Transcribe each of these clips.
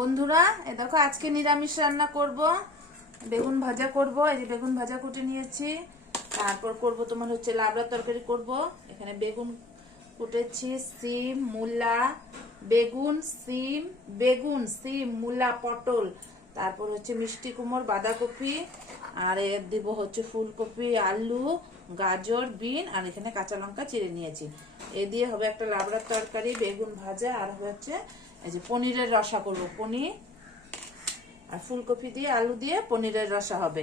বন্ধুরা এই দেখো আজকে নিরামিষ রান্না করব। বেগুন ভাজা করব। এই যে বেগুন ভাজা কুটে নিয়েছি। তারপর করব তোমার হচ্ছে লাবড়া তরকারি করব। এখানে বেগুন কুটেছি, সিম, মূলা, বেগুন সিম মূলা, পটল, তারপর হচ্ছে মিষ্টি কুমড়, বাঁধাকপি, আর এর দিব হচ্ছে ফুলকপি, আলু, গাজর, বিন, আর এখানে কাঁচা লঙ্কা চিড়ে নিয়েছি। এ দিয়ে হবে একটা লাবড়ার তরকারি, বেগুন ভাজা, আর হচ্ছে এই যে পনিরের রসা করব। পনির আর ফুলকপি দিয়ে আলু দিয়ে পনিরের রসা হবে।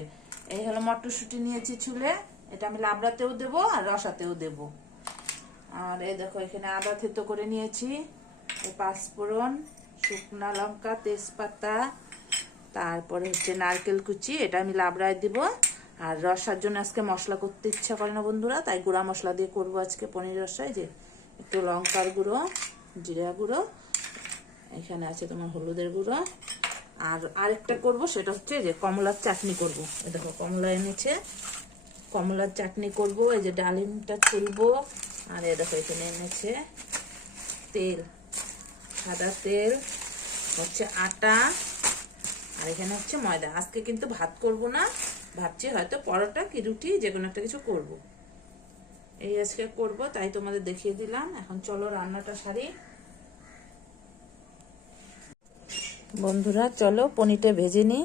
এই হলো মটরশুঁটি নিয়েছি ছুলে, এটা আমি লাবড়াতেও দেব আর রসাতেও দেব। আর এই দেখো এখানে আদা থেতো করে নিয়েছি, পাঁচফোড়ন, শুকনা লঙ্কা, তেজপাতা, তারপরে হচ্ছে নারকেল কুচি, এটা আমি লাবড়ায় দিব। আর রসার জন্য আজকে মশলা করতে ইচ্ছা করে না বন্ধুরা, তাই গুঁড়া মশলা দিয়ে করব আজকে পনির রসায়। যে একটু লঙ্কার গুঁড়ো, জিরা গুঁড়ো, এখানে আছে তোমার হলুদের গুঁড়ো, আর আরেকটা করব সেটা হচ্ছে যে কমলার চাটনি করব। এই দেখো কমলা এনেছে, কমলার চাটনি করব। এই যে ডালিমটা ছুলবো, আর এই দেখো এখানে এনেছে তেল, সাদা তেল, হচ্ছে আটা, আর এখানে হচ্ছে ময়দা। আজকে কিন্তু ভাত করব না, ভাবছি হয়তো পরোটা কি রুটি যে কোনো একটা কিছু করব। এই আজকে করব, তাই তোমাদের দেখিয়ে দিলাম। এখন চলো রান্নাটা সারি। বন্ধুরা চলো পনিরটা ভেজে নিই।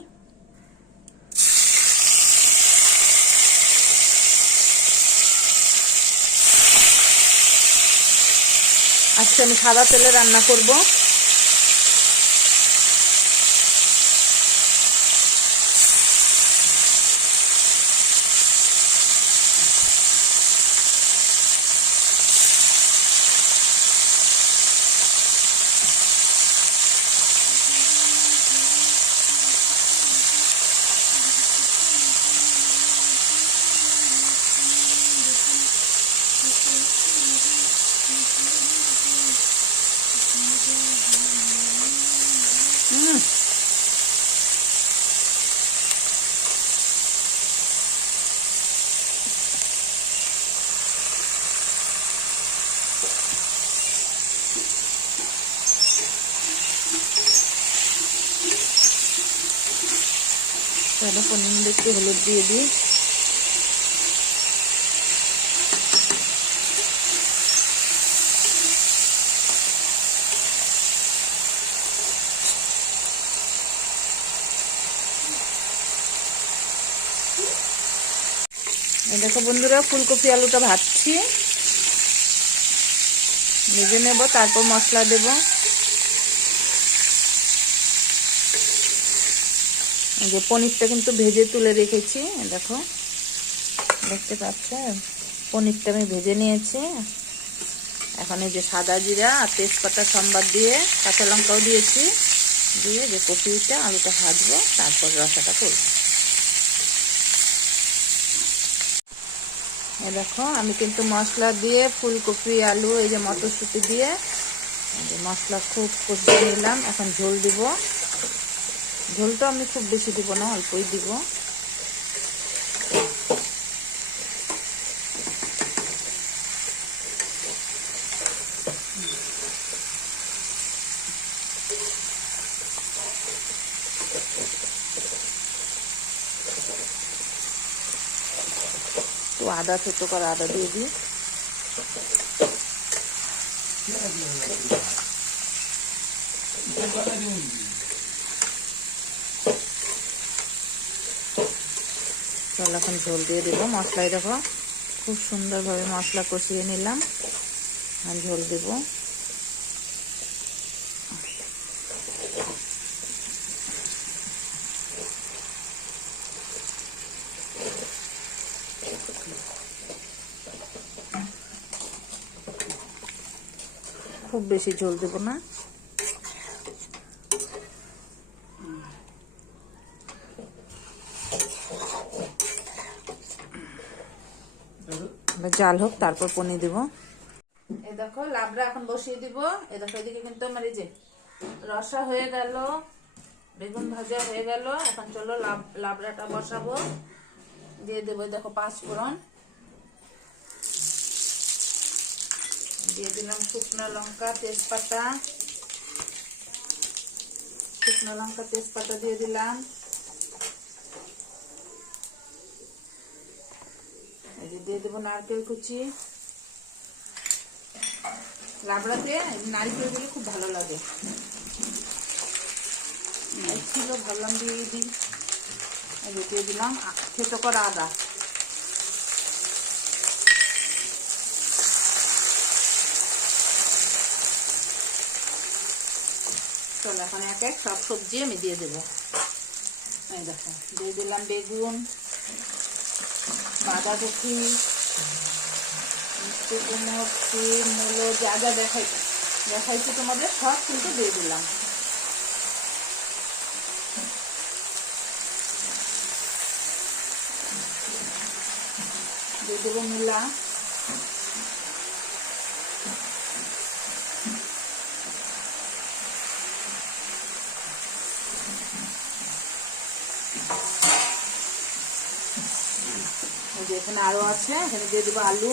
আজকে আমি সাদা তেলে রান্না করব। তাহলে পনির একটু হলুদ দিয়ে দিই। দেখো বন্ধুরা ফুলকপি আলুটা ভাজছি, ভেজে নেব, তারপর মশলা দেব। এই যে পনিরটা কিন্তু ভেজে তুলে রেখেছি, দেখো দেখতে পাচ্ছ, পনিরটা আমি ভেজে নিয়েছি। এখন এই যে সাদা জিরা আর তেজপাতা সম্বাদ দিয়ে কাঁচা লঙ্কাও দিয়েছি, দিয়ে যে কপিটা আলুটা ভাজবো, তারপর রসাটা করবো। দেখো আমি কিন্তু মশলা দিয়ে ফুলকপি আলু এই যে মটরশুঁটি দিয়ে মশলা খুব কষিয়ে নিলাম। এখন ঝোল দিব। ঝোলটা আমি খুব বেশি দিব না, অল্পই দিব। তো আদা থেতো করা আদা দিয়ে দিই। চল এখন ঝোল দিয়ে দেবো। মশলায় দেখো খুব সুন্দরভাবে মশলা কষিয়ে নিলাম, আর ঝোল দেব। খুব বেশি ঝোল দেব না। জাল হোক, তারপর পনির দিব। এই দেখো লাবড়া এখন বসিয়ে দিব। এই দেখো এদিকে কিন্তু আমার এই যে রসা হয়ে গেল, বেগুন ভাজা হয়ে গেল। এখন চলো লাবড়াটা বসাবো। দিয়ে দেবো দেখো পাঁচফোড়ন, দিয়ে দিলাম শুকনো লঙ্কা, তেজপাতা, শুকনো লঙ্কা তেজপাতা দিয়ে দিলাম। এই যে দিয়ে দেবো নারকেল কুচি। লাবড়াতে নারকেল দিলে খুব ভালো লাগে। ছিল ভাবলাম দিয়ে দিই। দিয়ে দিলাম থেতো করা আদা। চলো এখন এক এক সব সবজি আমি দিয়ে দেবো। এই দেখো দিয়ে দিলাম বেগুন, বাঁধাকপি, মিষ্টি কুমড়ো, শিম, মূলো, যা যা দেখাইছি তোমাদের সব কিন্তু দিয়ে দিলাম। দিয়ে দেবো মূলা, এখানে আরো আছে, এখানে দিয়ে দেবো আলু,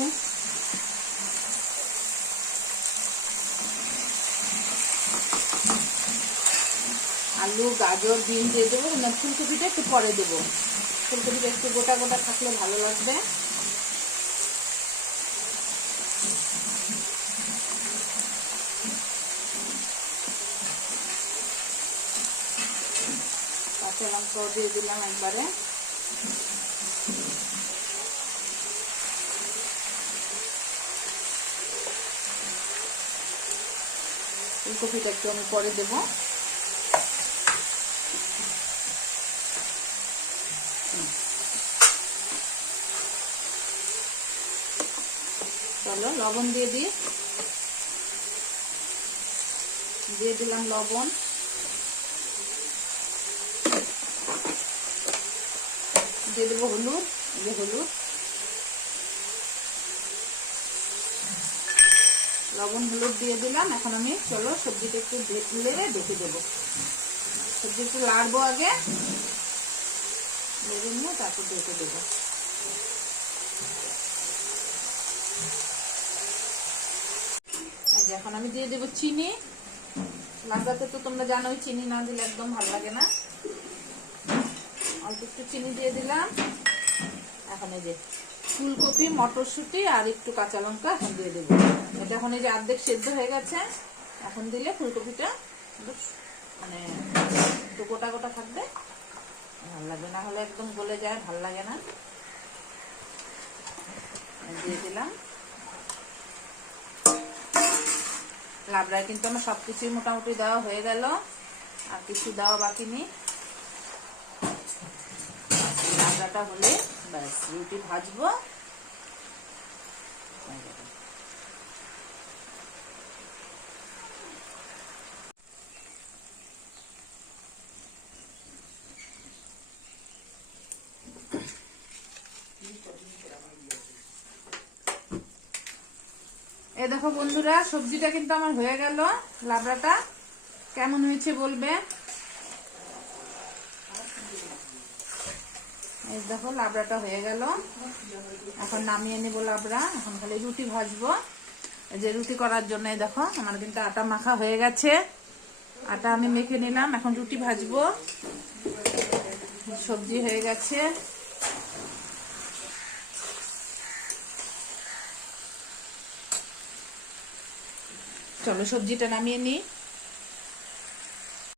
গাজর, বিন দিয়ে দেবো। ফুলকপিটা একটু পরে দেবো, ফুলকপিটা একটু গোটা গোটা থাকলে ভালো লাগবে। কাঁচা লঙ্কাও দিয়ে দিলাম একবারে। ফুলকপিটা একটু আমি পরে দেবো। চলো লবণ দিয়ে দিই। দিয়ে দিলাম লবণ। দিয়ে দেবো হলুদ। হলুদ, লবণ, হলুদ দিয়ে দিলাম। এখন আমি চলো সবজিটা একটু লেড়ে ঢেকে দেবো। সবজি একটু লাড়বো আগে, লেড়ে নিয়ে তারপর ঢেকে দেবো। এখন আমি দিয়ে দেবো চিনি। লাবড়াতে তো তোমরা জানোই চিনি না দিলে একদম ভালো লাগে না। অল্প একটু চিনি দিয়ে দিলাম। এখন এই যে ফুলকপি, মটরশুঁটি আর একটু কাঁচা লঙ্কা এখন দিয়ে দেবো। এটা এখন এই যে অর্ধেক সেদ্ধ হয়ে গেছে। এখন দিলে ফুলকপিটা মানে একটু গোটা গোটা থাকবে, ভালো লাগবে। না হলে একদম গলে যায়, ভালো লাগে না। দিয়ে দিলাম। লাবড়ায় কিন্তু আমার সবকিছুই মোটামুটি দেওয়া হয়ে গেল, আর কিছু দেওয়া বাকি নেই। লাবড়াটা হলে ব্যাস রুটি ভাজবো। এ দেখো বন্ধুরা, সবজিটা কিন্তু আমার হয়ে গেল। লাবড়াটা কেমন হয়েছে বলবে। এই দেখো লাবড়াটা হয়ে গেল। এখন নামিয়ে নেব লাবড়া। এখন খালি রুটি ভাজবো। এই যে রুটি করার জন্য দেখো আমার কিন্তু আটা মাখা হয়ে গেছে। আটা আমি মেখে নিলাম, এখন রুটি ভাজবো। সবজি হয়ে গেছে। চলো সবজিটা নামিয়ে নিই।